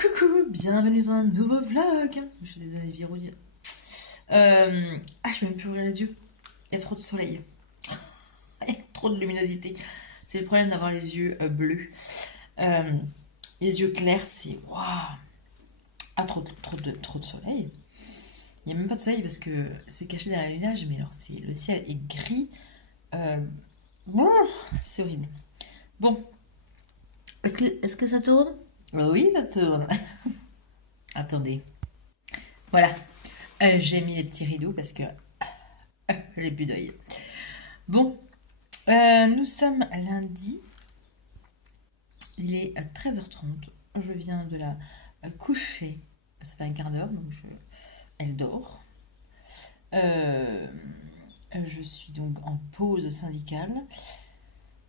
Coucou, bienvenue dans un nouveau vlog. Je t'ai donné verrouillé. Je peux même plus ouvrir les yeux. Il y a trop de soleil. Il y a trop de luminosité. C'est le problème d'avoir les yeux bleus. Les yeux clairs, c'est waouh. Trop de soleil. Il n'y a même pas de soleil parce que c'est caché derrière les nuages, mais alors le ciel est gris. C'est horrible. Bon, est-ce que ça tourne? Oui, ça tourne. Attendez. Voilà. J'ai mis les petits rideaux parce que j'ai plus d'œil. Bon, nous sommes lundi. Il est 13h30. Je viens de la coucher. Ça fait un quart d'heure, donc elle dort. Je suis donc en pause syndicale.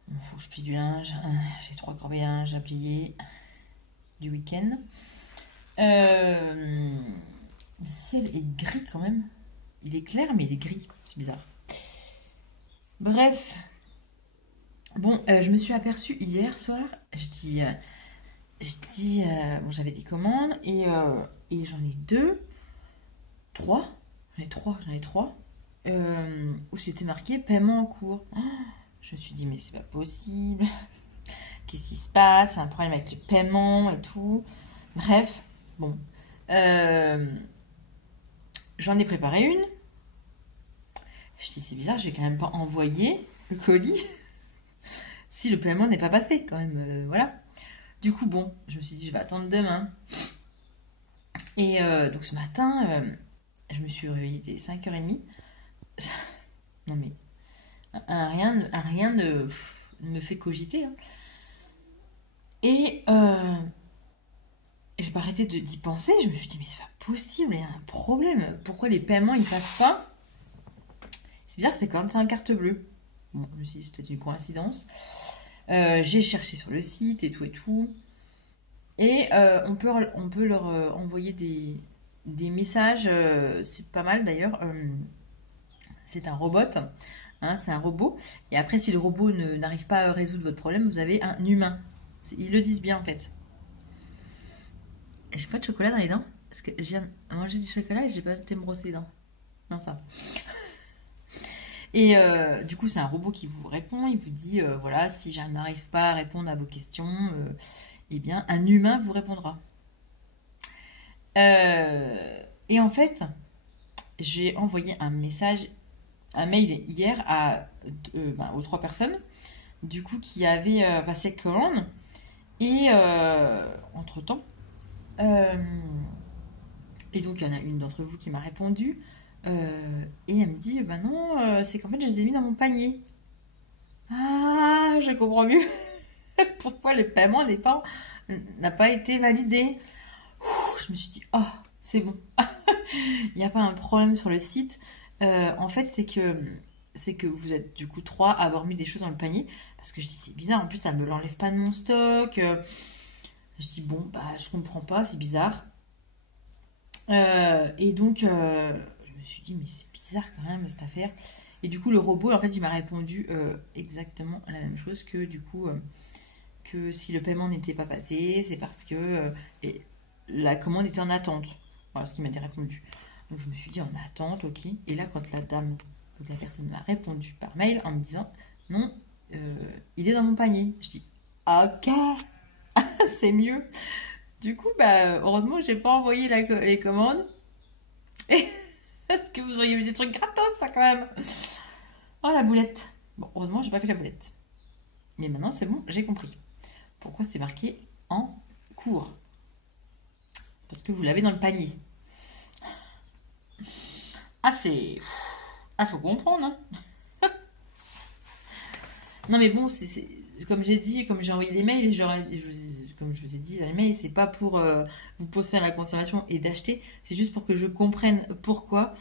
Il faut que je plie du linge. J'ai 3 corbeilles à linge à plier du week-end. Le ciel est gris quand même. Il est clair, mais il est gris. C'est bizarre. Bref. Bon, je me suis aperçue hier soir. Bon, j'avais des commandes et j'en ai 2, 3. J'en ai trois. Où c'était marqué paiement en cours. Oh, je me suis dit, mais c'est pas possible. Qu'est-ce qui se passe? Il y a un problème avec les paiements et tout. Bref, bon. J'en ai préparé une. Je dis, c'est bizarre, j'ai quand même pas envoyé le colis si le paiement n'est pas passé, quand même. Voilà. Du coup, bon, je me suis dit, je vais attendre demain. Et donc, ce matin, je me suis réveillée dès 5h30. Non, mais rien ne me fait cogiter. Hein. Et j'ai pas arrêté d'y penser. Je me suis dit, mais c'est pas possible, il y a un problème. Pourquoi les paiements ils passent pas? C'est bizarre, c'est quand même un carte bleue. Bon, je me suis dit, c'est peut-être une coïncidence. J'ai cherché sur le site et tout et tout. Et on peut leur envoyer des messages. C'est pas mal d'ailleurs. C'est un robot. Hein, c'est un robot. Et après, si le robot n'arrive pas à résoudre votre problème, vous avez un humain. Ils le disent bien en fait. J'ai pas de chocolat dans les dents parce que je viens de manger du chocolat et j'ai pas été me brosser les dents. Non, ça. Et du coup, c'est un robot qui vous répond. Il vous dit voilà, si je n'arrive pas à répondre à vos questions, eh bien, un humain vous répondra. Et en fait, j'ai envoyé un mail hier aux 3 personnes, du coup, qui avaient passé commande. Et entre-temps, et donc il y en a une d'entre vous qui m'a répondu, et elle me dit, bah non, c'est qu'en fait je les ai mis dans mon panier. Ah, je comprends mieux pourquoi le paiement n'a pas été validé. Je me suis dit, oh, c'est bon. Il n'y a pas un problème sur le site. En fait, c'est que vous êtes du coup 3 à avoir mis des choses dans le panier. Parce que je dis, c'est bizarre, en plus, ça ne me l'enlève pas de mon stock. Je dis, bon, bah, je comprends pas, c'est bizarre. Et donc, je me suis dit, mais c'est bizarre quand même cette affaire. Et du coup, le robot, en fait, il m'a répondu exactement la même chose que du coup, que si le paiement n'était pas passé, c'est parce que la commande était en attente. Voilà ce qu'il m'a répondu. Donc, je me suis dit, en attente, ok. Et là, quand la personne m'a répondu par mail en me disant, non, il est dans mon panier. Je dis, ok, c'est mieux. Du coup, bah, heureusement, j'ai pas envoyé les commandes. Est-ce que vous auriez eu des trucs gratos, ça, quand même? Oh, la boulette. Bon, heureusement, j'ai pas fait la boulette. Mais maintenant, c'est bon, j'ai compris. Pourquoi c'est marqué en cours? C'est parce que vous l'avez dans le panier. Ah, c'est... Ah, faut comprendre, hein. Non, mais bon, comme j'ai dit, comme j'ai envoyé les mails, comme je vous ai dit dans les mails, c'est pas pour vous pousser à la consommation et d'acheter, c'est juste pour que je comprenne pourquoi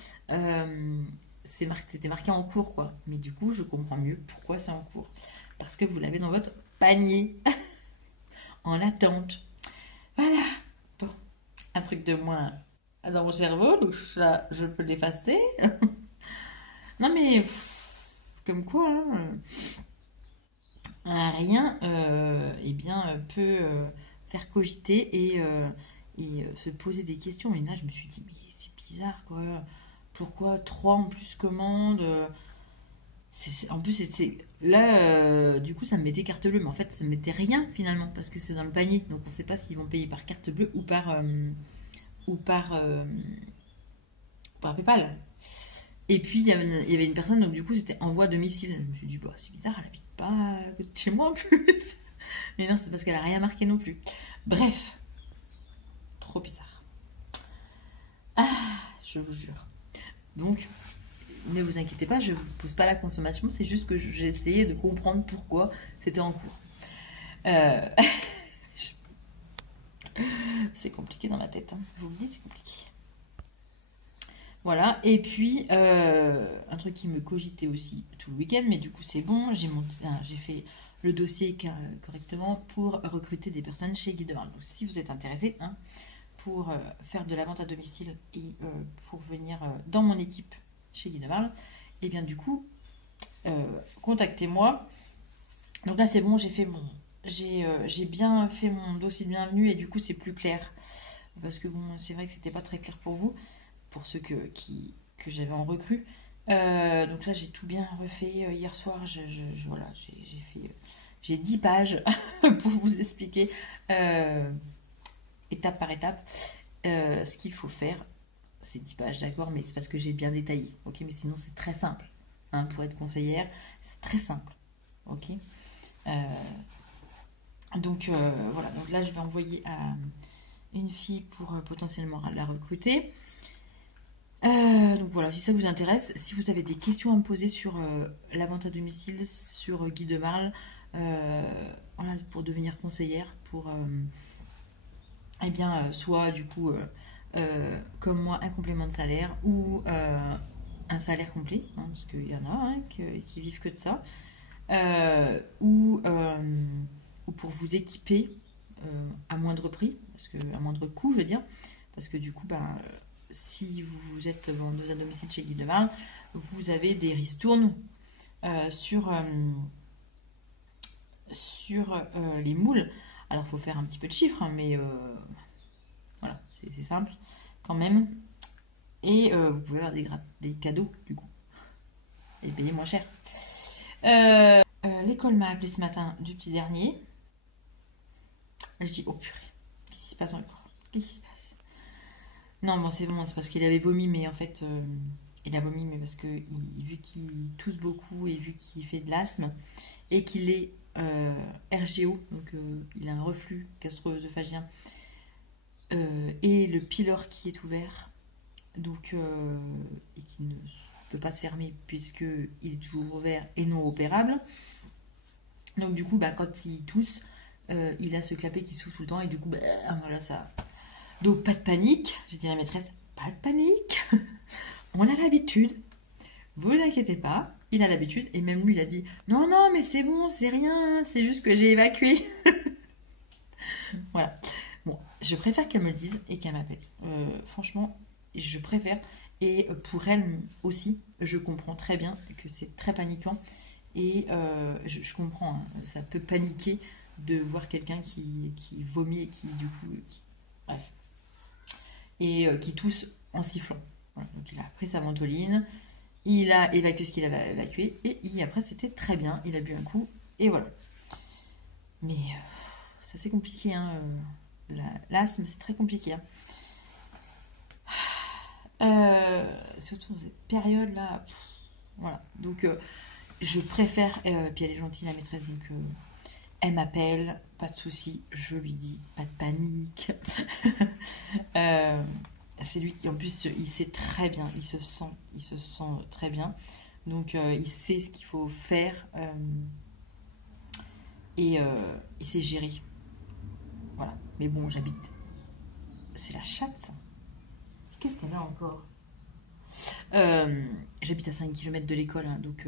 c'était marqué en cours, quoi. Mais du coup, je comprends mieux pourquoi c'est en cours. Parce que vous l'avez dans votre panier, en attente. Voilà. Bon, un truc de moins dans mon cerveau, donc ça, je peux l'effacer. Non, mais comme quoi, rien eh bien, peut faire cogiter se poser des questions. Et là, je me suis dit, mais c'est bizarre, quoi. Pourquoi 3 en plus commandes en plus, là, du coup, ça me mettait carte bleue, mais en fait, ça me mettait rien finalement, parce que c'est dans le panier. Donc, on ne sait pas s'ils vont payer par carte bleue ou par, euh, ou par PayPal. Et puis, il y avait une personne, donc du coup, c'était envoi à domicile. Je me suis dit, bah, c'est bizarre, elle habite pas à côté de chez moi en plus. Mais non, c'est parce qu'elle a rien marqué non plus. Bref, trop bizarre. Ah, je vous jure. Donc, ne vous inquiétez pas, je ne vous pousse pas la consommation, c'est juste que j'ai essayé de comprendre pourquoi c'était en cours. Euh, c'est compliqué dans ma tête, hein. Je vous le dis, c'est compliqué. Voilà, et puis un truc qui me cogitait aussi tout le week-end, mais du coup c'est bon, j'ai fait le dossier correctement pour recruter des personnes chez Guidemarle. Donc si vous êtes intéressé, hein, pour faire de la vente à domicile et pour venir dans mon équipe chez Guidemarle, et bien du coup, contactez-moi. Donc là c'est bon, j'ai bien fait mon dossier de bienvenue et du coup c'est plus clair. Parce que bon, c'est vrai que c'était pas très clair pour vous, pour ceux que j'avais en recrue. Donc là j'ai tout bien refait hier soir. Voilà, j'ai 10 pages pour vous expliquer étape par étape ce qu'il faut faire. C'est 10 pages, d'accord, mais c'est parce que j'ai bien détaillé. Ok, mais sinon c'est très simple. Hein, pour être conseillère, c'est très simple. Ok. Donc voilà, donc là je vais envoyer à une fille pour potentiellement la recruter. Donc voilà, si ça vous intéresse, si vous avez des questions à me poser sur la vente à domicile, sur Guy de Marle, voilà, pour devenir conseillère, pour eh bien, soit du coup, comme moi, un complément de salaire ou un salaire complet, hein, parce qu'il y en a hein, qui vivent que de ça, ou pour vous équiper à moindre prix, parce que, à moindre coût, je veux dire, parce que du coup, ben, si vous êtes vendeuse à domicile chez Guy de Marle, vous avez des ristournes sur les moules. Alors, il faut faire un petit peu de chiffres, hein, mais voilà, c'est simple quand même. Et vous pouvez avoir des cadeaux, du coup, et payer moins cher. L'école m'a appelé ce matin du petit dernier. Je dis, oh purée, qu'est-ce qui se passe encore? Qu'est-ce qui se passe? Non, bon, c'est bon, c'est parce qu'il avait vomi, mais en fait, il a vomi, mais parce que vu qu'il tousse beaucoup et vu qu'il fait de l'asthme et qu'il est RGO, donc il a un reflux gastro-œsophagien et le pylore qui est ouvert, donc et qui ne peut pas se fermer puisque il est toujours ouvert et non opérable. Donc du coup, bah, quand il tousse, il a ce clapet qui souffle tout le temps et du coup, bah, voilà ça. Donc pas de panique, j'ai dit à la maîtresse, pas de panique, on a l'habitude, vous inquiétez pas, il a l'habitude, et même lui il a dit, non, non, mais c'est bon, c'est rien, c'est juste que j'ai évacué. Voilà. Bon, je préfère qu'elle me le dise et qu'elle m'appelle. Franchement, je préfère, et pour elle aussi, je comprends très bien que c'est très paniquant, et je comprends, hein, ça peut paniquer de voir quelqu'un qui vomit et qui du coup... bref. Et qui tousse en sifflant. Voilà, donc il a pris sa ventoline, il a évacué ce qu'il avait évacué, et après c'était très bien, il a bu un coup, et voilà. Mais ça c'est compliqué, hein, l'asthme c'est très compliqué. Hein. Surtout dans cette période-là, voilà. Donc je préfère, puis elle est gentille la maîtresse, donc elle m'appelle, pas de souci, je lui dis, pas de panique. C'est lui qui, en plus, il sait très bien, il se sent très bien. Donc, il sait ce qu'il faut faire et il sait gérer. Voilà. Mais bon, j'habite. C'est la chatte, ça. Qu'est-ce qu'elle a encore? J'habite à 5 km de l'école, hein, donc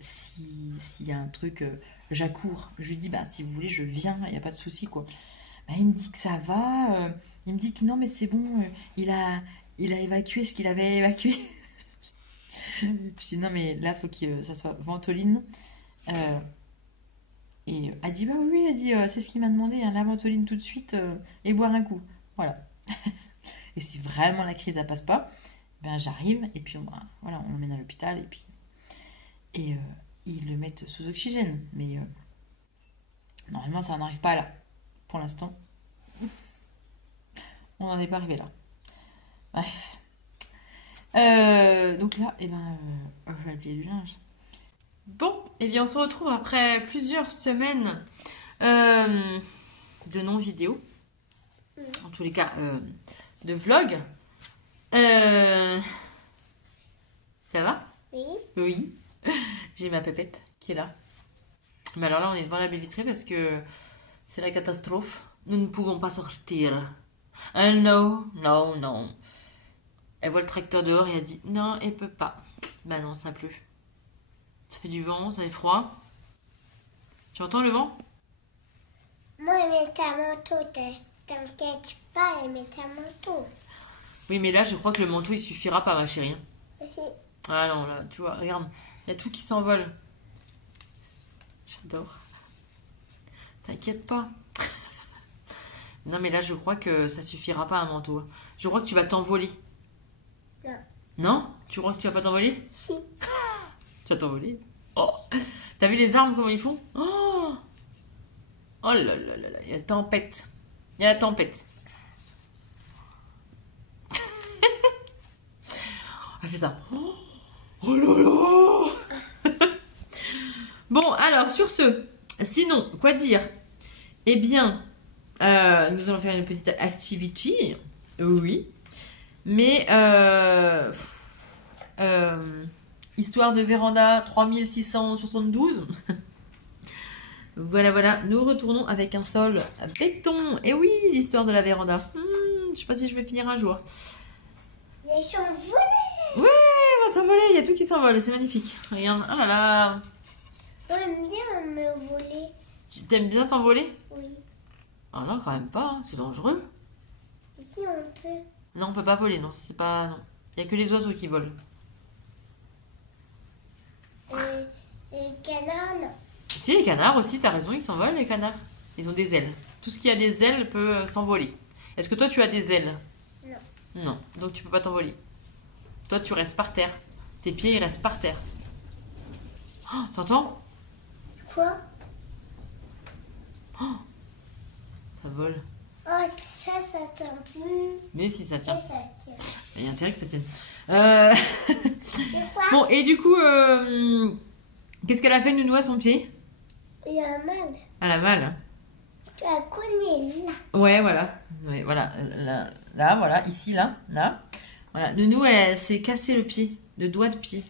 s'il y a un truc, j'accours. Je lui dis, bah, si vous voulez, je viens, il n'y a pas de souci, quoi. Bah, il me dit que ça va, il me dit que non, mais c'est bon, il a évacué ce qu'il avait évacué. Je dis, non, mais là, il faut que ça soit ventoline. Et elle dit, bah oui, elle dit, c'est ce qu'il m'a demandé, hein, la ventoline tout de suite et boire un coup. Voilà. si vraiment la crise, elle passe pas, ben j'arrive, et puis voilà, on l'emmène à l'hôpital, et puis... Et ils le mettent sous oxygène. Mais normalement, ça n'arrive pas là. Pour l'instant, on n'en est pas arrivé là. Bref. Donc là, je vais plier du linge. Bon, et bien on se retrouve après plusieurs semaines de non-vidéo. En tous les cas, de vlog. Ça va? Oui. Oui. J'ai ma pépette qui est là. Mais alors là, on est devant la baie vitrée parce que c'est la catastrophe. Nous ne pouvons pas sortir. Non, non, non. Elle voit le tracteur dehors et elle dit non, elle peut pas. Bah non, ça pleut. Ça fait du vent, ça fait froid. Tu entends le vent? Moi, elle met ta manteau. T'inquiète pas, elle met ta manteau. Oui, mais là, je crois que le manteau, il suffira pas, ma chérie. Aussi. Ah non, là, tu vois, regarde. Il y a tout qui s'envole. J'adore. T'inquiète pas. Non, mais là, je crois que ça suffira pas un manteau. Je crois que tu vas t'envoler. Non. Non? Tu crois que tu vas pas t'envoler? Si. Tu vas t'envoler? Oh! T'as vu les arbres, comment ils font? Oh! Oh là là là là, il y a la tempête. Il y a la tempête. Elle fait ça. Oh là là! Bon, alors, sur ce, sinon, quoi dire? Eh bien, nous allons faire une petite activity. Oui. Mais, histoire de véranda 3672. Voilà, voilà. Nous retournons avec un sol béton. Et oui, l'histoire de la véranda. Je sais pas si je vais finir un jour. Les s'envolent. Ouais, on va s'envoler. Il y a tout qui s'envole. C'est magnifique. Regarde. Oh là là. On me dit on me voler. Tu t'aimes bien t'envoler? Oui. Ah non, quand même pas. C'est dangereux. Ici, on peut. Non, on peut pas voler. Non, ça c'est pas... Non. Il y a que les oiseaux qui volent. Et canard, non. Si, les canards aussi, t'as raison, ils s'envolent, les canards. Ils ont des ailes. Tout ce qui a des ailes peut s'envoler. Est-ce que toi, tu as des ailes? Non. Non, donc tu peux pas t'envoler. Toi, tu restes par terre. Tes pieds, ils restent par terre. Oh, t'entends? Quoi? Ça vole. Oh, ça tient plus. Mais si, ça tient. Ça tient. Il y a intérêt que ça tienne. C'est quoi? Bon, et du coup, qu'est-ce qu'elle a fait, Nounou, à son pied? Il a mal. Elle a mal. Tu as cogné là. Ouais, voilà. Ouais, voilà. Là, voilà. Ici, là. Là. Voilà. Nounou, elle s'est cassé le pied. Le doigt de pied.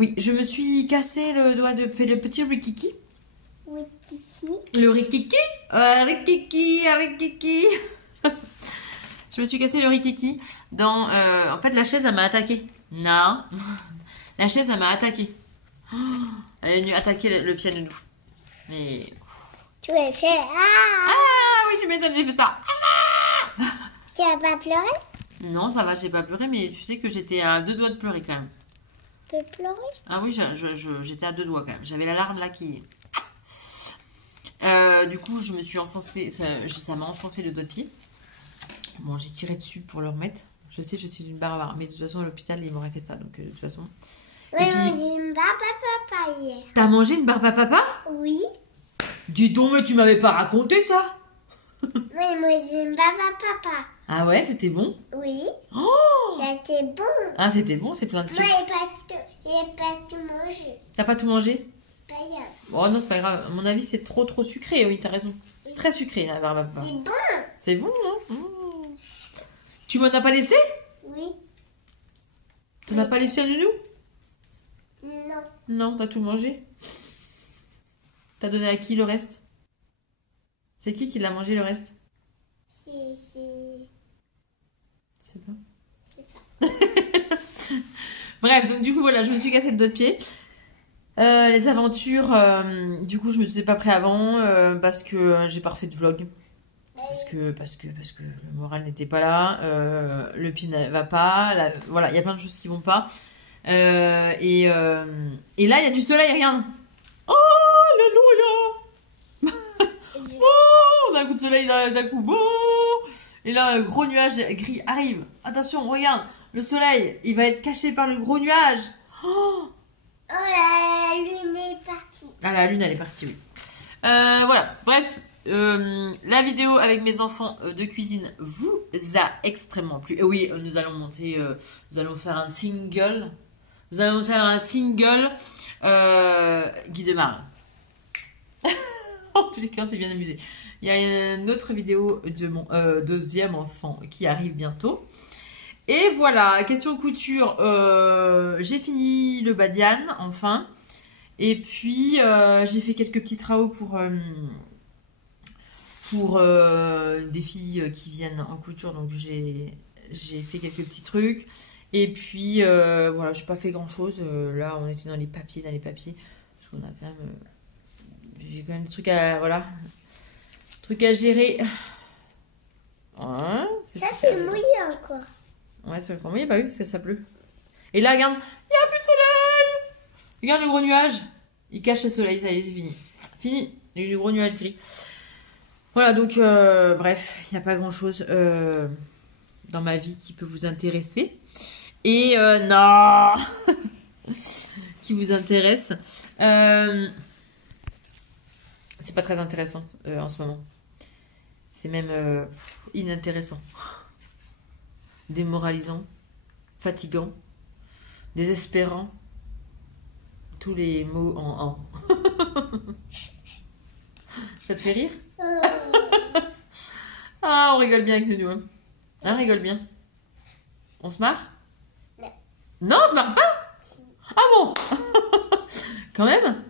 Oui, je me suis cassé le doigt de pied. Le petit rikiki. Oui, ici. Le rikiki. Rikiki, rikiki. Je me suis cassé le rikiki. En fait, la chaise, elle m'a attaqué. Non. La chaise, elle m'a attaqué. Elle est venue attaquer le pied de Nounou. Mais... Tu as fait. Ah! Ah oui, tu m'étonnes, j'ai fait ça. Tu as pas pleuré? Non, ça va, j'ai pas pleuré, mais tu sais que j'étais à 2 doigts de pleurer quand même. Tu peux pleurer? Ah oui, j'étais à 2 doigts quand même. J'avais la larme là qui... du coup, je me suis enfoncé, ça m'a enfoncé le doigt de pied. Bon, j'ai tiré dessus pour le remettre. Je sais, je suis une barbare, mais de toute façon, à l'hôpital, ils m'auraient fait ça, donc de toute façon... Oui, Et puis... moi j'ai une barbe à papa hier. T'as mangé une barbe à papa? Oui. Dis donc, mais tu m'avais pas raconté ça? Oui, moi j'ai une barbe à papa. Ah ouais, c'était bon? Oui. Oh! Ça a été bon. Ah, c'était bon, c'est plein de Moi, sucre. il n'a pas tout mangé. T'as pas tout mangé? Pas grave. Oh non, c'est pas grave. À mon avis, c'est trop sucré. Oui, t'as raison. C'est très sucré, la barbe à papa. C'est bon. C'est bon, hein? Mmh. Tu m'en as pas laissé? Oui. T'en as pas laissé à Nounou? Non. Non, t'as tout mangé. T'as donné à qui le reste? C'est qui l'a mangé le reste? C'est... Je sais pas. Bref, donc du coup, voilà, je me suis cassé le doigt de pied. Les aventures, du coup, je me suis pas prêt avant parce que j'ai pas refait de vlog. Parce que le moral n'était pas là, le pied ne va pas, voilà, il y a plein de choses qui vont pas. Et là, il y a du soleil, regarde. Oh, alléluia. Oh, on a un coup de soleil d'un coup. Oh, Et là, un gros nuage gris arrive. Attention, regarde, le soleil, il va être caché par le gros nuage. Oh, la lune est partie. ah, la lune, elle est partie, oui. Voilà, bref, la vidéo avec mes enfants de cuisine vous a extrêmement plu. Oui, nous allons monter, nous allons faire un single. Nous allons faire un single Guy de Marin. En tous les cas, c'est bien amusé. Il y a une autre vidéo de mon deuxième enfant qui arrive bientôt. Et voilà, question couture. J'ai fini le badiane, enfin. Et puis, j'ai fait quelques petits travaux pour des filles qui viennent en couture. Donc, j'ai fait quelques petits trucs. Et puis, voilà, j'ai pas fait grand-chose. Là, on était dans les papiers. Parce qu'on a quand même... j'ai quand même des trucs à... Voilà. Trucs à gérer. Ouais, ça, c'est mouillé encore. Ouais, c'est encore mouillé. Bah oui, parce que ça pleut. Et là, regarde, il n'y a plus de soleil. Regarde le gros nuage. Il cache le soleil. Ça y est, c'est fini. Fini. Il y a eu le gros nuage gris. Voilà, donc, bref, il n'y a pas grand-chose dans ma vie qui peut vous intéresser. Et non qui vous intéresse. C'est pas très intéressant en ce moment. C'est même inintéressant. Démoralisant. Fatigant. Désespérant. Tous les mots en Ça te fait rire? Ah, on rigole bien avec nous, hein. On rigole bien. On se marre? Non. Non, on se marre pas? Si. Ah bon? Quand même?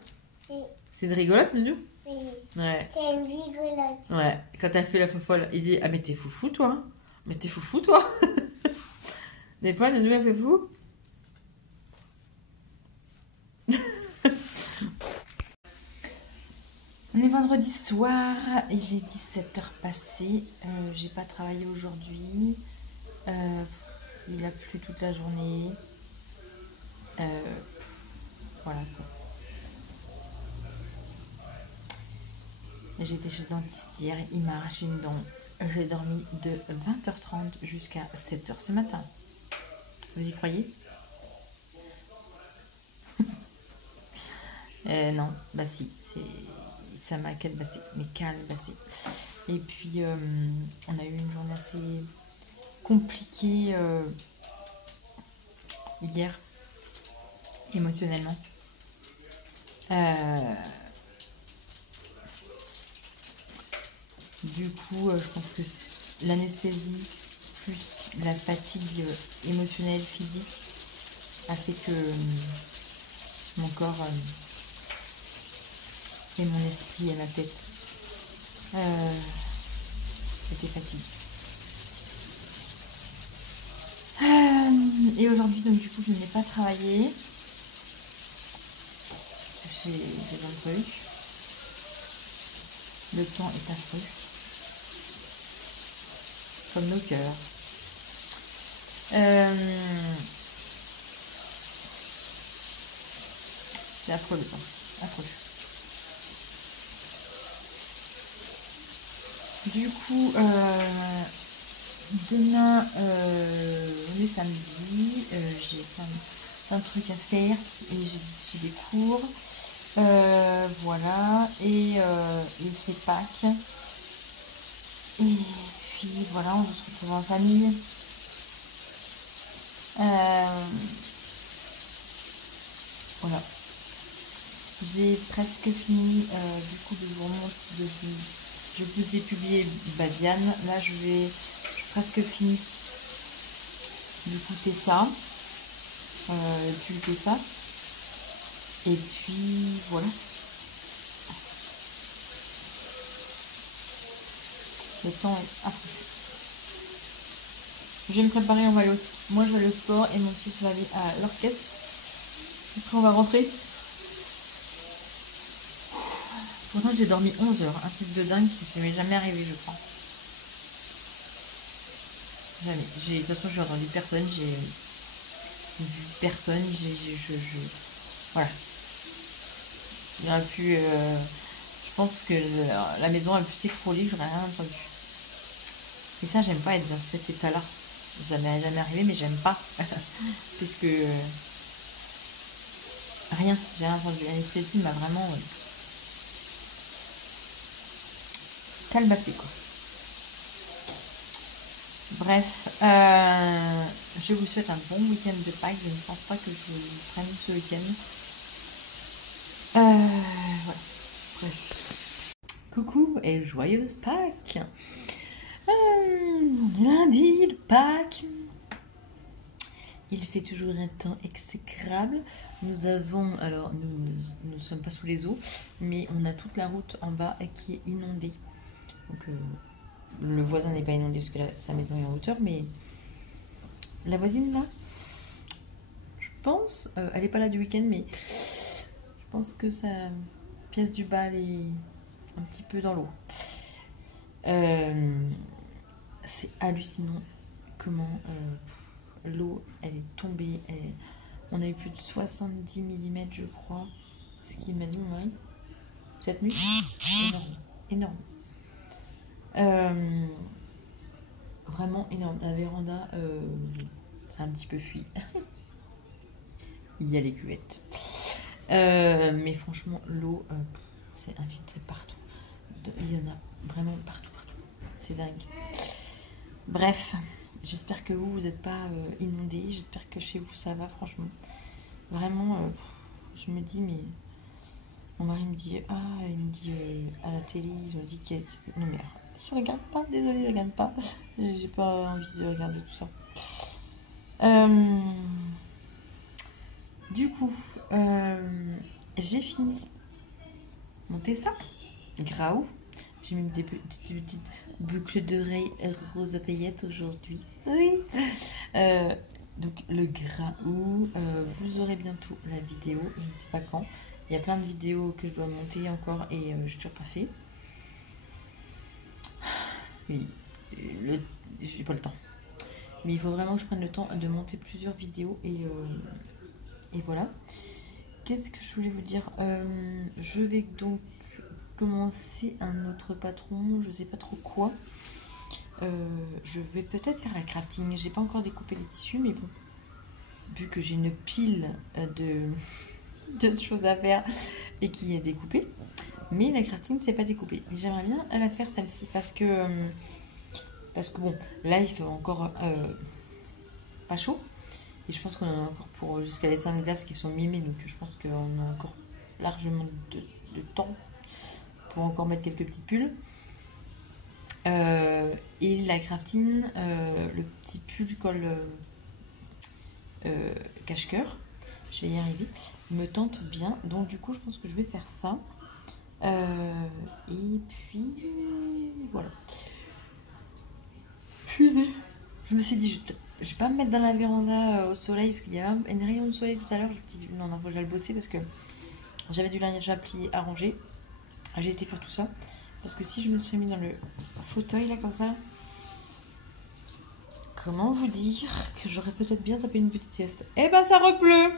Oui. C'est une rigolote, Nounou? Oui. Ouais. C'est une rigolote. Ouais. Quand t'as fait la fofolle, il dit, ah mais t'es foufou, toi, hein. Mais t'es foufou, toi. Des fois, Nounou, elle fait fou. On est vendredi soir, il est 17h passé. J'ai pas travaillé aujourd'hui. Il a plu toute la journée. Voilà quoi. J'étais chez le dentiste hier, il m'a arraché une dent. J'ai dormi de 20h30 jusqu'à 7h ce matin. Vous y croyez? Non, bah si, ça m'a calbassé, mais calbassé. Et puis, on a eu une journée assez compliquée hier, émotionnellement. Du coup, je pense que l'anesthésie plus la fatigue émotionnelle, physique, a fait que mon corps et mon esprit et ma tête étaient fatigués. Et aujourd'hui, donc du coup, je n'ai pas travaillé. J'ai fait plein de trucs. Le temps est affreux. Comme nos cœurs. C'est affreux le temps. Affreux. Du coup, demain, on est samedi. J'ai plein de trucs à faire. Et j'ai des cours. Voilà. Et c'est Pâques. Et puis voilà, on se retrouve en famille. Voilà. J'ai presque fini du coup de vous remonter. Je vous ai publié Badiane. Là, j'ai presque fini du coup Tessa. Puis Tessa. Et puis voilà. Le temps est affreux. Je vais me préparer, moi je vais aller au sport et mon fils va aller à l'orchestre. Après on va rentrer. Pourtant j'ai dormi 11 heures, un truc de dingue qui ne m'est jamais arrivé je crois. Jamais. De toute façon j'ai entendu personne, j'ai vu personne, voilà. Il aurait pu... je pense que la maison a pu s'écrouler, j'aurais rien entendu. Et ça, j'aime pas être dans cet état-là. Ça m'est jamais arrivé, mais j'aime pas. Puisque rien, j'ai rien entendu. L'anesthésie m'a vraiment calbassé, quoi. Bref, je vous souhaite un bon week-end de Pâques. Je ne pense pas que je prenne ce week-end. Voilà. Bref. Coucou et joyeuse Pâques. On est lundi de Pâques. Il fait toujours un temps exécrable. Nous avons, alors nous ne sommes pas sous les eaux, mais on a toute la route en bas qui est inondée. Donc le voisin n'est pas inondé parce que sa maison est en hauteur, mais la voisine là, je pense, elle n'est pas là du week-end, mais je pense que sa pièce du bas elle est un petit peu dans l'eau. C'est hallucinant comment l'eau elle est tombée. On a eu plus de 70 mm je crois, ce qu'il m'a dit mon mari cette nuit. Énorme. Vraiment énorme. La véranda c'est un petit peu fui. Il y a les cuvettes. Mais franchement l'eau c'est infiltré partout. Il y en a vraiment partout. C'est dingue. Bref, j'espère que vous n'êtes pas inondés. J'espère que chez vous ça va, franchement. Vraiment, je me dis, mais mon mari me dit, il me dit à la télé, ils ont dit qu'il y a... Non mais je regarde pas, désolée, je regarde pas. J'ai pas envie de regarder tout ça. Du coup, j'ai fini mon Tessa. Graou. J'ai mis des petites boucles d'oreilles rose à paillettes aujourd'hui. Oui. Donc le Graou, vous aurez bientôt la vidéo, je ne sais pas quand. Il y a plein de vidéos que je dois monter encore et je n'ai toujours pas fait. Oui, j'ai pas le temps. Mais il faut vraiment que je prenne le temps de monter plusieurs vidéos et voilà. Qu'est-ce que je voulais vous dire, je vais donc commencer un autre patron, je sais pas trop quoi. Je vais peut-être faire la crafting. J'ai pas encore découpé les tissus, mais bon, vu que j'ai une pile de choses à faire et qui est découpée, mais la crafting c'est pas découpé. Et j'aimerais bien la faire celle-ci parce que bon, là il fait encore pas chaud et je pense qu'on en a encore pour jusqu'à les seins de glace qui sont mimés, donc je pense qu'on a encore largement de temps pour encore mettre quelques petites pulls. Et la crafting, le petit pull col cache-cœur, je vais y arriver, me tente bien, donc du coup je pense que je vais faire ça. Et puis voilà. Je me suis dit je vais pas me mettre dans la véranda au soleil parce qu'il y avait une rayon de soleil tout à l'heure. Je me suis dit non, faut que j'aille bosser parce que j'avais du linge à plier, à ranger. J'ai été faire tout ça parce que si je me suis mis dans le fauteuil là comme ça, comment vous dire que j'aurais peut-être bien tapé une petite sieste. Eh ben ça repleut.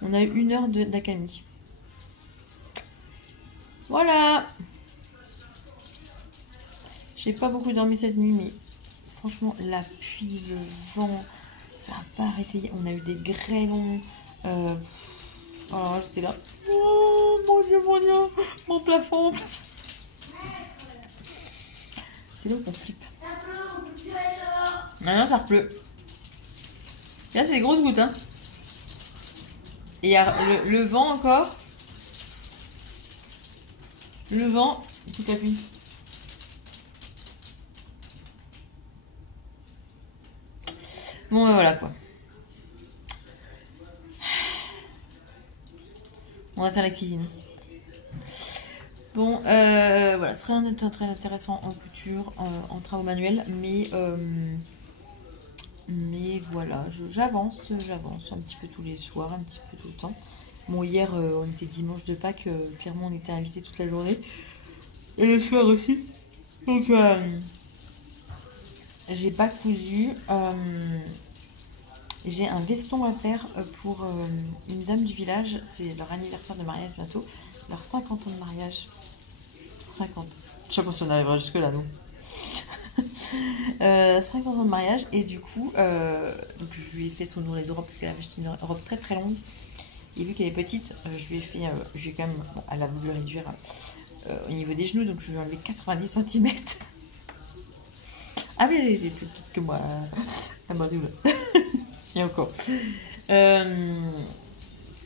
On a eu 1 heure d'accalmie. Voilà. J'ai pas beaucoup dormi cette nuit, mais franchement la pluie, le vent, ça n'a pas arrêté. On a eu des grêlons. Alors j'étais là. Oh mon dieu, mon plafond. C'est là qu'on flippe. Non, ça repleut. Là, c'est des grosses gouttes, hein. Et il y a le vent encore. Le vent, tout appuie. Bon, voilà quoi. On va faire la cuisine. Bon, voilà, ce serait très intéressant en couture, en travaux manuels, mais voilà, j'avance un petit peu tous les soirs, un petit peu tout le temps. Bon, hier, on était dimanche de Pâques, clairement, on était invités toute la journée. Et le soir aussi. Donc, j'ai pas cousu. J'ai un veston à faire pour une dame du village. C'est leur anniversaire de mariage bientôt. Leur 50 ans de mariage. 50. Je sais pas si on arrivera jusque là, non. 5 ans de mariage, et du coup, donc je lui ai fait son ourlet de robe parce qu'elle avait acheté une robe très très longue. Et vu qu'elle est petite, je lui ai fait, je lui ai quand même, bon, elle a voulu réduire au niveau des genoux, donc je lui ai enlevé 90 centimètres. Ah oui, elle est plus petite que moi, à Marie-Oula. Et encore.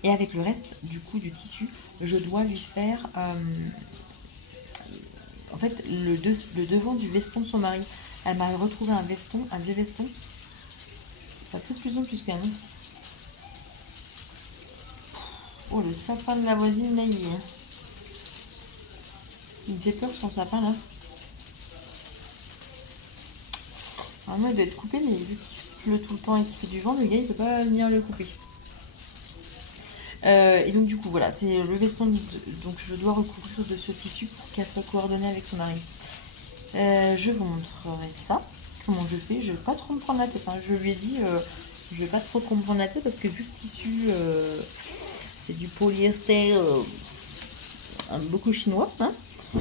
Et avec le reste, du coup, du tissu, je dois lui faire, en fait, le devant du veston de son mari. Elle m'a retrouvé un veston, un vieux veston. Ça peut plus en plus quand même. Oh, le sapin de la voisine, là, il me fait peur son sapin, là. Normalement, il doit être coupé, mais vu qu'il pleut tout le temps et qu'il fait du vent, le gars, il peut pas venir le couper. Et donc, du coup, voilà, c'est le veston. Donc, je dois recouvrir de ce tissu pour qu'elle soit coordonnée avec son mari. Je vous montrerai ça. Comment je fais. Je vais pas trop me prendre la tête. Hein. Je lui ai dit, je vais pas trop me prendre la tête parce que vu le tissu, c'est du polyester beaucoup chinois. Hein. Le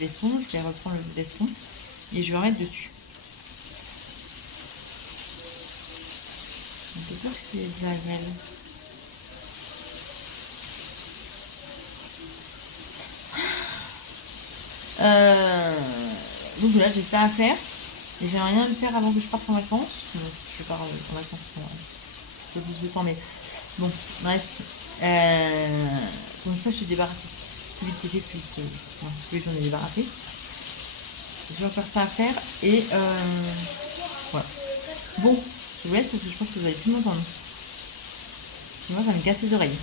veston, je vais reprendre le veston et je vais remettre dessus. On peut voir que c'est de la grêle. Donc là, j'ai ça à faire. Et j'aimerais bien le faire avant que je parte en vacances. Si je pars en vacances, un peu plus de temps, mais bon, bref. Comme ça, je suis débarrassée. Plus vite c'est fait, plus vite on est débarrassé. J'ai encore ça à faire. Et voilà. Bon, je vous laisse parce que je pense que vous allez plus m'entendre. Sinon, ça me casse les oreilles.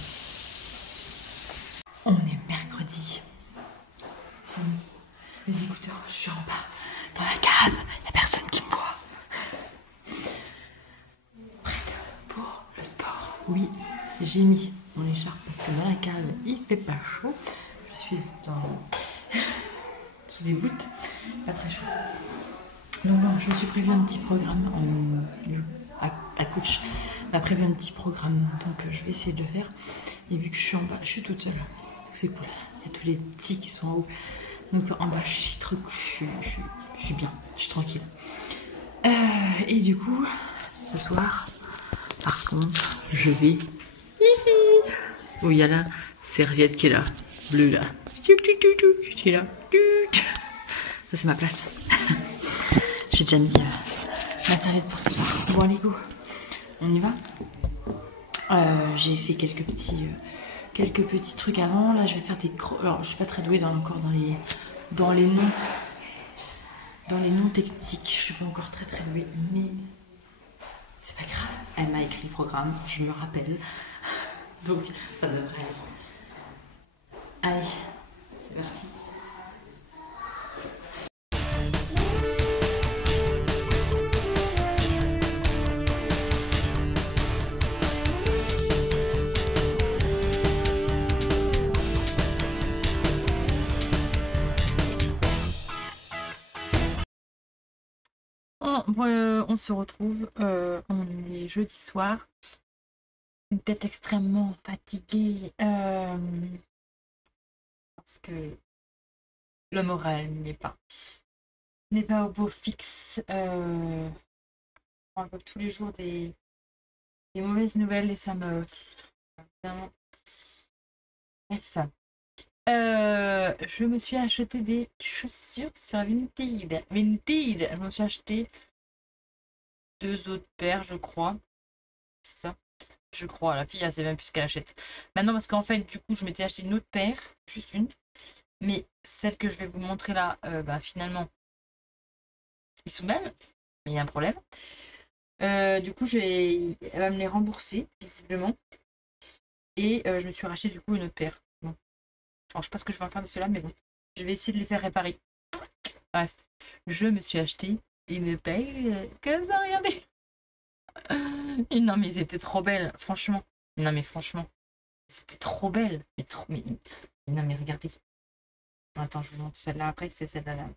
On est mercredi. Les écouteurs, je suis en bas, dans la cave, il n'y a personne qui me voit. Prête pour le sport. Oui, j'ai mis mon écharpe parce que dans la cave, il fait pas chaud. Je suis sous les voûtes, pas très chaud. Donc non, je me suis prévu un petit programme à coach. m'a prévu un petit programme, donc je vais essayer de le faire. Et vu que je suis en bas, je suis toute seule. C'est cool. Il y a tous les petits qui sont en haut. Donc en bas, je suis bien, je suis tranquille. Et du coup, ce soir, par contre, je vais ici, où il y a la serviette qui est là, bleue là. Qui est là. Ça c'est ma place. J'ai déjà mis ma serviette pour ce soir. Bon allez go, on y va. J'ai fait quelques petits trucs avant. Là je vais faire des alors je suis pas très douée encore dans les noms techniques. Je suis pas encore très douée, mais c'est pas grave. Elle m'a écrit le programme, je me rappelle. Donc ça devrait aller. Allez, c'est parti. On se retrouve, on est jeudi soir, une tête extrêmement fatiguée parce que le moral n'est pas au beau fixe. On voit tous les jours des mauvaises nouvelles et ça me... Bref. Je me suis acheté des chaussures sur Vinted. Je me suis acheté 2 autres paires, je crois. C'est ça. Je crois, la fille, elle sait même plus ce qu'elle achète. Maintenant, parce qu'en fait, du coup, je m'étais acheté une autre paire, juste une. Mais celle que je vais vous montrer là, finalement, ils sont belles, mais il y a un problème. Du coup, elle va me les rembourser, visiblement. Et je me suis racheté, du coup, une autre paire. Bon. Alors, je sais pas ce que je vais en faire de cela, mais bon. Je vais essayer de les faire réparer. Bref, je me suis acheté une paire que ça, regardez. Et non, mais ils étaient trop belles, franchement. Non, mais franchement, c'était trop belle. Non, mais regardez. Attends, je vous montre celle-là après, c'est celle-là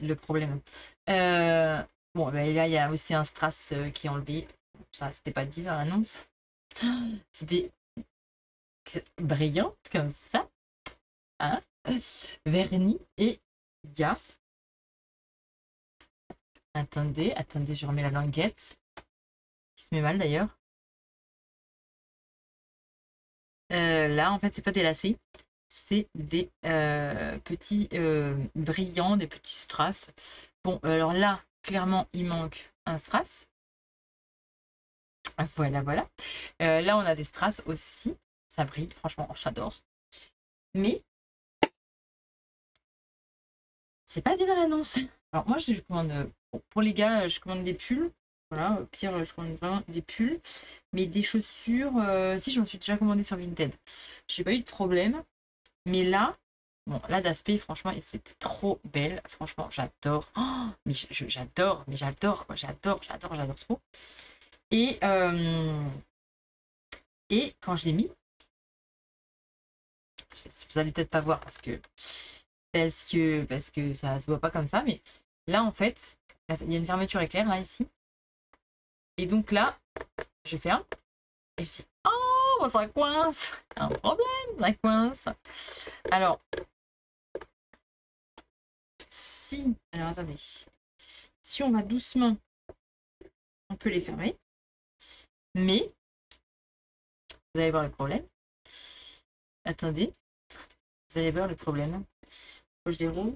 le problème. Bon, ben là, il y a aussi un strass qui est enlevé. Ça, c'était pas dit dans l'annonce. C'était brillante comme ça. Hein, vernis. Et il y a Attendez, je remets la languette. Qui se met mal d'ailleurs. Là, en fait, c'est pas des lacets. C'est des petits brillants, des petits strass. Bon, alors là, clairement, il manque un strass. Voilà, voilà. Là, on a des strass aussi. Ça brille, franchement, j'adore. Mais, c'est pas dit dans l'annonce. Alors, moi, je commande, pour les gars, je commande des pulls. Voilà, au pire, je commande vraiment des pulls. Mais des chaussures, si, je m'en suis déjà commandé sur Vinted. J'ai pas eu de problème. Mais là, bon, là d'aspect, franchement, c'était trop belle. Franchement, j'adore. Oh, mais j'adore, quoi. J'adore trop. Et, quand je l'ai mis, vous allez peut-être pas voir parce que ça se voit pas comme ça, mais là, en fait, il y a une fermeture éclair, là, ici. Et donc là, je ferme. Et je dis, oh, ça coince. Un problème, ça coince. Alors, alors attendez. Si on va doucement, on peut les fermer. Mais, vous allez voir le problème. Attendez. Vous allez voir le problème. Faut que je déroule.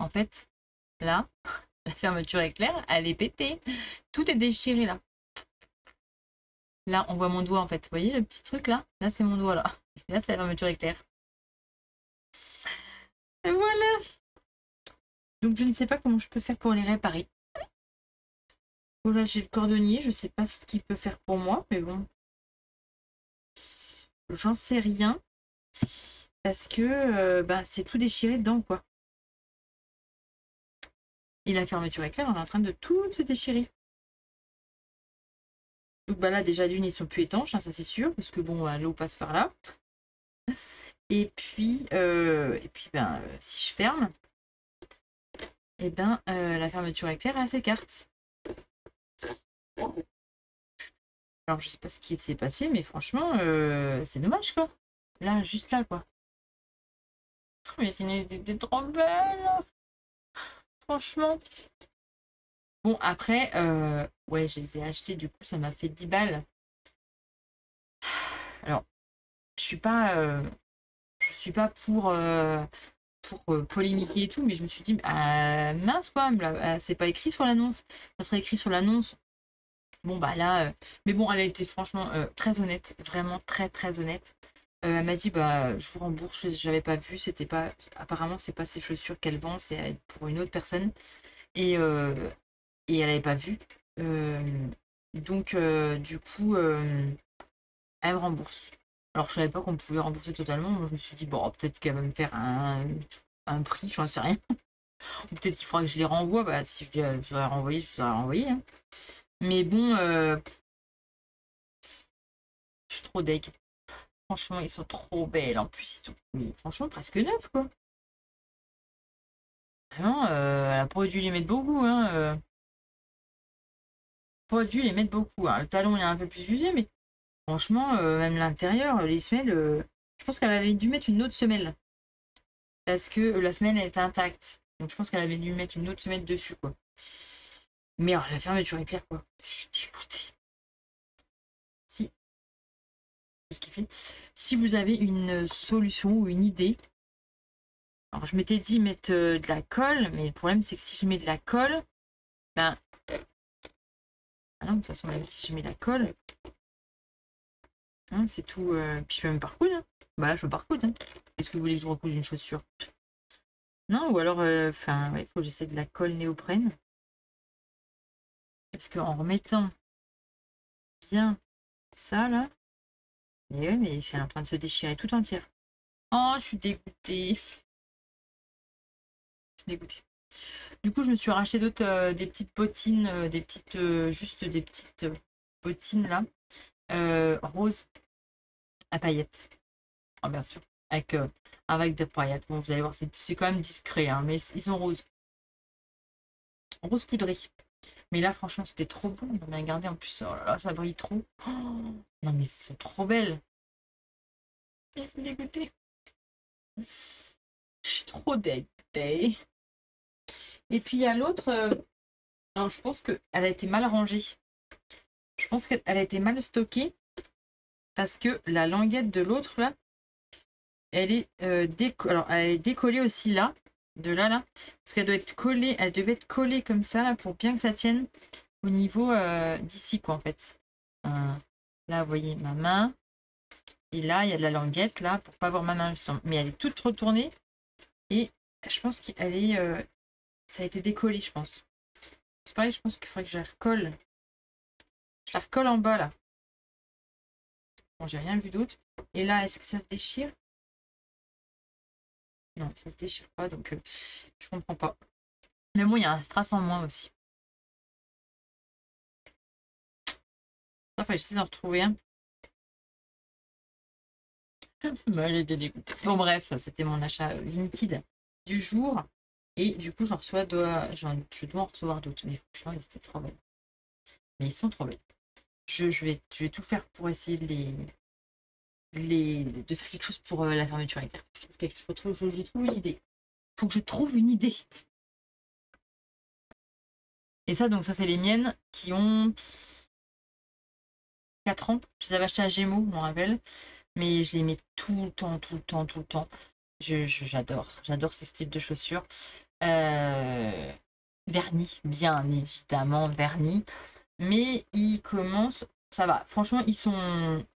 En fait, là, la fermeture éclair, elle est pétée. Tout est déchiré là. Là, on voit mon doigt en fait. Vous voyez le petit truc là? Là, c'est mon doigt là. Là, c'est la fermeture éclair. Et voilà. Donc, je ne sais pas comment je peux faire pour les réparer. Voilà, j'ai le cordonnier. Je ne sais pas ce qu'il peut faire pour moi, mais bon. J'en sais rien. Parce que c'est tout déchiré dedans, quoi. Et la fermeture éclair, on est en train de tout se déchirer. Donc là, déjà d'une, ils sont plus étanches, hein, ça c'est sûr, parce que bon, l'eau passe par là. Et puis si je ferme, et la fermeture éclair, elle s'écarte. Alors, je sais pas ce qui s'est passé, mais franchement, c'est dommage, quoi. Là, juste là, quoi. Mais c'était trop belle. Franchement. Bon, après, ouais, je les ai achetés, du coup, ça m'a fait 10 balles. Alors, je suis pas pour polémiquer et tout, mais je me suis dit, ah, mince, quoi, c'est pas écrit sur l'annonce. Ça serait écrit sur l'annonce. Bon, bah là, mais bon, elle a été franchement très honnête, vraiment très, très honnête. Elle m'a dit, bah, je vous rembourse, j'avais pas vu, c'était pas, apparemment, c'est pas ses chaussures qu'elle vend, c'est pour une autre personne. Et elle avait pas vu. Donc, du coup, elle me rembourse. Alors, je savais pas qu'on pouvait rembourser totalement. Moi, je me suis dit, bon, peut-être qu'elle va me faire un prix, j'en sais rien. Ou peut-être qu'il faudra que je les renvoie. Bah, si je les aurais renvoyé, je les aurais renvoyé, hein. Mais bon, je suis trop deg. Franchement, ils sont trop belles. En plus, ils sont, mais franchement, presque neufs, quoi. Vraiment, elle a pas dû les mettre beaucoup, hein. Pas dû les mettre beaucoup, hein. Le talon, il est un peu plus usé, mais franchement, même l'intérieur, les semelles, je pense qu'elle avait dû mettre une autre semelle. Parce que la semelle elle était intacte. Donc je pense qu'elle avait dû mettre une autre semelle dessus, quoi. Mais alors, la fermeture est claire, quoi. Je suis dégoûtée. Si. Ce qui fait. Si vous avez une solution ou une idée. Alors je m'étais dit mettre de la colle, mais le problème c'est que si je mets de la colle, ben. Ah non, de toute façon, même si je mets de la colle, hein, c'est tout. Puis je peux même pas recoudre, hein. Bah là, je peux pas recoudre, hein. Est-ce que vous voulez que je recouse une chaussure? Non, ou alors, enfin, il faut que j'essaie de la colle néoprène. Parce qu'en remettant bien ça, là, et ouais, mais elle est en train de se déchirer tout entière. Oh, je suis dégoûtée. Je suis dégoûtée. Du coup, je me suis racheté d'autres, des petites bottines, juste des petites bottines, là, roses à paillettes. Oh, bien sûr. Avec des paillettes. Bon, vous allez voir, c'est quand même discret, hein, mais ils sont roses. Rose poudrée. Mais là, franchement, c'était trop beau. Mais regardez, en plus, oh là là, ça brille trop. Oh, non, mais c'est trop belle. Je suis dégoûtée. Je suis trop dégoûtée. Et puis il y a l'autre, alors je pense qu'elle a été mal rangée. Je pense qu'elle a été mal stockée parce que la languette de l'autre là, elle est, alors, elle est décollée aussi là, de là là, parce qu'elle doit être collée, elle devait être collée comme ça là, pour bien que ça tienne au niveau d'ici quoi en fait. Là vous voyez ma main. Et là, il y a de la languette, là, pour pas avoir ma main, justement. Mais elle est toute retournée. Et je pense qu'elle est... ça a été décollé, je pense. C'est pareil, je pense qu'il faudrait que je la recolle. Je la recolle en bas, là. Bon, j'ai rien vu d'autre. Et là, est-ce que ça se déchire? Non, ça se déchire pas, donc je comprends pas. Mais bon, il y a un strass en moins aussi. Enfin, j'essaie d'en retrouver un. Mais elle était dégoûtée. Bon, bref, c'était mon achat Vinted du jour. Et du coup, je dois en recevoir d'autres. Mais franchement, ils étaient trop belles. Mais ils sont trop belles. Je vais tout faire pour essayer de faire quelque chose pour la fermeture éclair. Je trouve une idée. Faut que je trouve une idée. Et ça, donc ça, c'est les miennes qui ont 4 ans. Je les avais achetées à Gémeaux, je m'en rappelle. Mais je les mets tout le temps, tout le temps, tout le temps. J'adore. J'adore ce style de chaussures. Vernis, bien évidemment, vernis. Mais ils commencent, ça va. Franchement, ils sont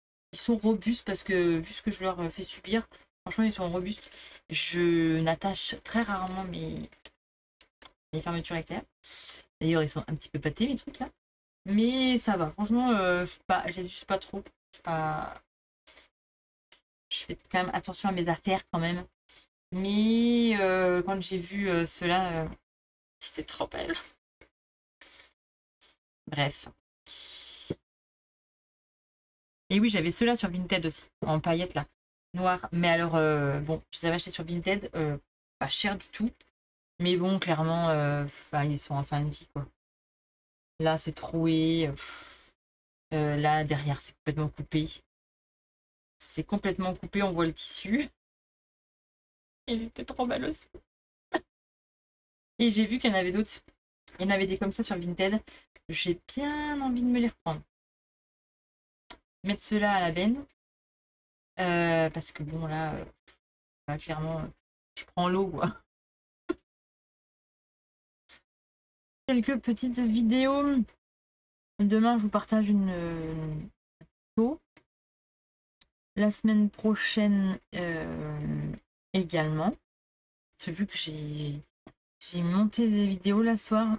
robustes parce que vu ce que je leur fais subir, franchement, ils sont robustes. Je n'attache très rarement mes fermetures éclair. D'ailleurs, ils sont un petit peu pâtés, mes trucs là. Mais ça va. Franchement, j'abuse pas trop. Je fais quand même attention à mes affaires quand même. Mais quand j'ai vu ceux-là, c'était trop belle. Bref. Et oui, j'avais ceux-là sur Vinted aussi, en paillettes là, noir. Mais alors, bon, je les avais achetés sur Vinted, pas cher du tout. Mais bon, clairement, ils sont en fin de vie, quoi. Là, c'est troué. Là, derrière, c'est complètement coupé. C'est complètement coupé, on voit le tissu. Il était trop mal aussi. Et j'ai vu qu'il y en avait d'autres. Il y en avait des comme ça sur Vinted. J'ai bien envie de me les reprendre. Mettre ceux-là à la benne. Parce que bon, là, clairement, je prends l'eau, quoi. Quelques petites vidéos. Demain, je vous partage une photo. La semaine prochaine également. Parce vu que j'ai monté des vidéos la soir.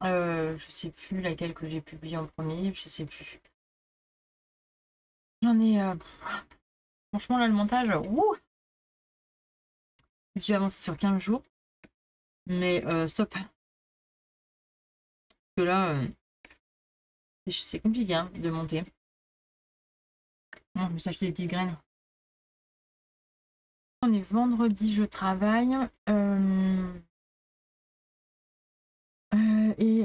Je sais plus laquelle que j'ai publiée en premier. Je sais plus. J'en ai... franchement, là, le montage... J'ai avancé sur 15 jours. Mais stop. Parce que là, c'est compliqué hein, de monter. Bon, je me suis acheté des petites graines. On est vendredi, je travaille. Et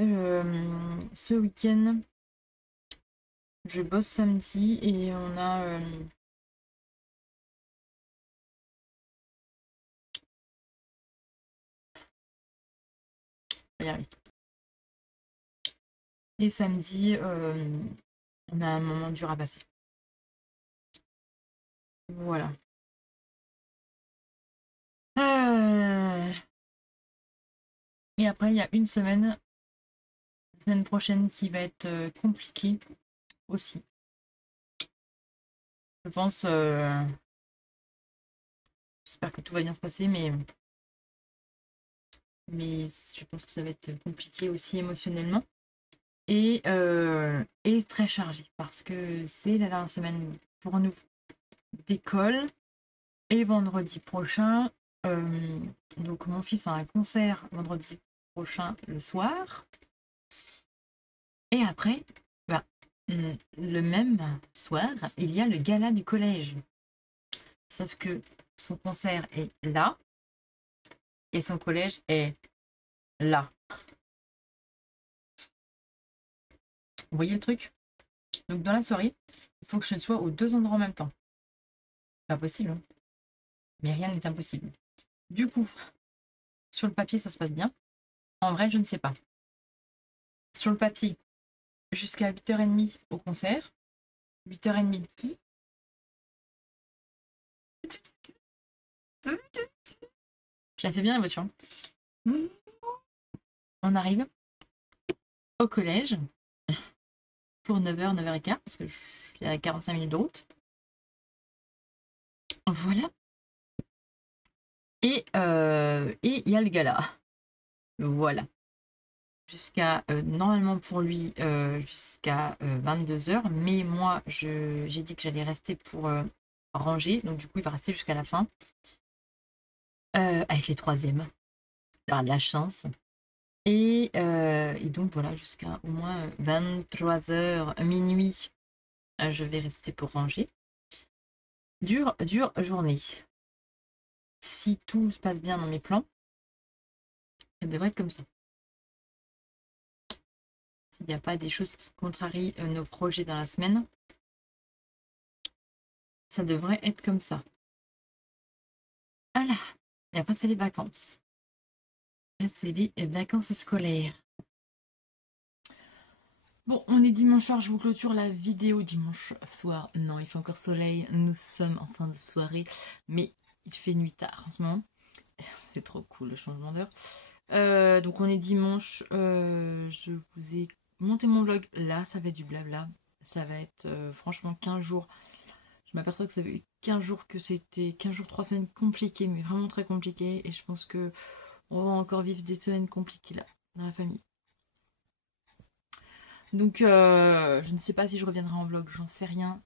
ce week-end, je bosse samedi et on a... Et samedi, on a un moment dur à passer. Voilà. Et après, il y a une semaine, la semaine prochaine, qui va être compliquée aussi. Je pense... j'espère que tout va bien se passer, mais je pense que ça va être compliqué aussi émotionnellement. Et très chargé parce que c'est la dernière semaine pour nous d'école. Et vendredi prochain, donc mon fils a un concert vendredi prochain le soir. Et après, le même soir, il y a le gala du collège. Sauf que son concert est là et son collège est là. Vous voyez le truc? Donc dans la soirée, il faut que je sois aux 2 endroits en même temps. Pas possible. Hein. Mais rien n'est impossible. Du coup, sur le papier, ça se passe bien. En vrai, je ne sais pas. Sur le papier, jusqu'à 8h30 au concert. 8h30. Je la fais bien la voiture. On arrive au collège pour 9h, 9h15, parce que je suis à 45 minutes de route. Voilà. Et il y a le gala. Voilà. Jusqu'à, normalement pour lui, jusqu'à 22h. Mais moi, j'ai dit que j'allais rester pour ranger. Donc du coup, il va rester jusqu'à la fin. Avec les troisièmes. Alors, de la chance. Et donc voilà, jusqu'à au moins 23h, minuit, je vais rester pour ranger. Dure journée. Si tout se passe bien dans mes plans, ça devrait être comme ça. S'il n'y a pas des choses qui contrarient nos projets dans la semaine, ça devrait être comme ça. Voilà. Et après, c'est les vacances. Après, c'est les vacances scolaires. Bon, on est dimanche soir, je vous clôture la vidéo dimanche soir. Non, il fait encore soleil, nous sommes en fin de soirée, mais il fait nuit tard en ce moment. C'est trop cool le changement d'heure. Donc on est dimanche, je vous ai monté mon vlog, là ça va être du blabla. Ça va être franchement 15 jours. Je m'aperçois que ça fait 15 jours que c'était 15 jours, 3 semaines compliquées, mais vraiment très compliquées. Et je pense que on va encore vivre des semaines compliquées là, dans la famille. Donc je ne sais pas si je reviendrai en vlog, j'en sais rien.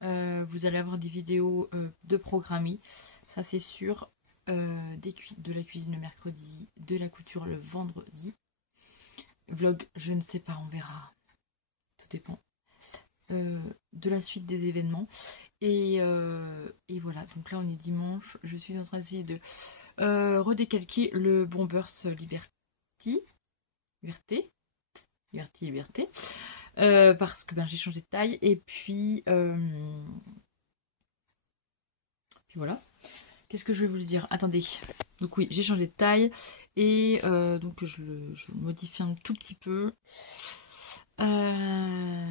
Vous allez avoir des vidéos de programmées, ça c'est sûr. De la cuisine le mercredi, de la couture le vendredi. Vlog, je ne sais pas, on verra. Tout dépend. De la suite des événements. Et voilà, donc là on est dimanche. Je suis en train d'essayer de redécalquer le Bombers Liberté. Parce que ben, j'ai changé de taille. Et puis voilà. Qu'est-ce que je vais vous dire? Attendez. Donc oui, j'ai changé de taille. Et donc je le modifie un tout petit peu. Ben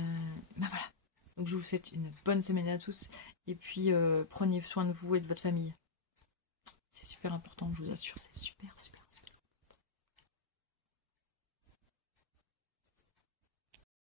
voilà. Donc je vous souhaite une bonne semaine à tous. Et puis prenez soin de vous et de votre famille. C'est super important, je vous assure, c'est super, super.